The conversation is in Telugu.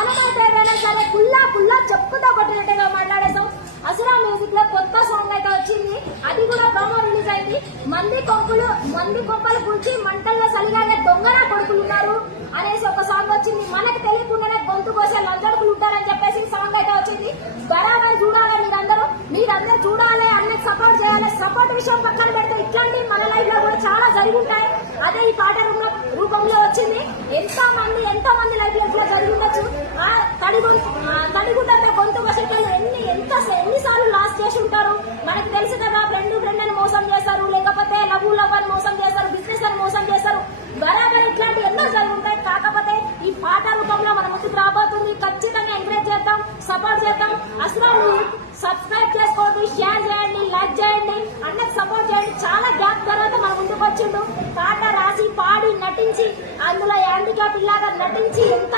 మనమైతే ఏదైనా సరే కుల్లా చెప్పుతో కొట్టినట్టుగా మాట్లాడేసాం. అసురా మ్యూజిక్ లో కొత్త సాంగ్ అయితే వచ్చింది, అది కూడా ప్రోమో రిలీజ్ అయింది. మంది కొంపలు కూల్చి మంటల్లో సలిగానే దొంగన కొడుకులు ఉన్నారు అనేసి ఒక సాంగ్ వచ్చింది. మనకు తెలియకుండానే గొంతు కోసే లంచడుకులు ఉంటారని చెప్పేసి సాంగ్ అయితే వచ్చింది. బరాబర్ చూడాలి, మీరందరూ చూడాలి, అన్నకి సపోర్ట్ చేయాలి. సపోర్ట్ విషయం పక్కన పెడితే ఇట్లాంటివి మన లైఫ్ లో కూడా చాలా జరుగుంటాయి. అదే ఈ పాట రూపంలో వచ్చింది. ఎంతో మంది లైఫ్ లో జరిగి ఉండొచ్చు. తడిగుంటే గొంతు కోసేటోళ్ళు ఎన్నిసార్లు లాస్ చేసి ఉంటారు. మనకు తెలుసు కదా, ఫ్రెండ్ అని మోసం చేస్తారు, లేకపోతే లవ్ అని మోసం చేస్తారు, బిజినెస్ అని మోసం చేస్తారు. బరాబర్ ఇట్లాంటి ఎన్నో జరుగుతాయి. కాకపోతే ఈ పాట రూపంలో మన ముందుకు రాబోతుంది. ఖచ్చితంగా ఎంకరేజ్ చేద్దాం, సపోర్ట్ చేద్దాం. అసలు సబ్స్క్రైబ్ చేసుకోండి, షేర్ చేయండి, లైక్ చేయండి, అన్నకు సపోర్ట్ చేయండి. చాలా గ్యాప్ తర్వాత మన ముందుకు వచ్చిండు. పాట రాసి పాడి నటించి అందులో హ్యాండిక్యాప్ ఇలాగా నటించి ఎంత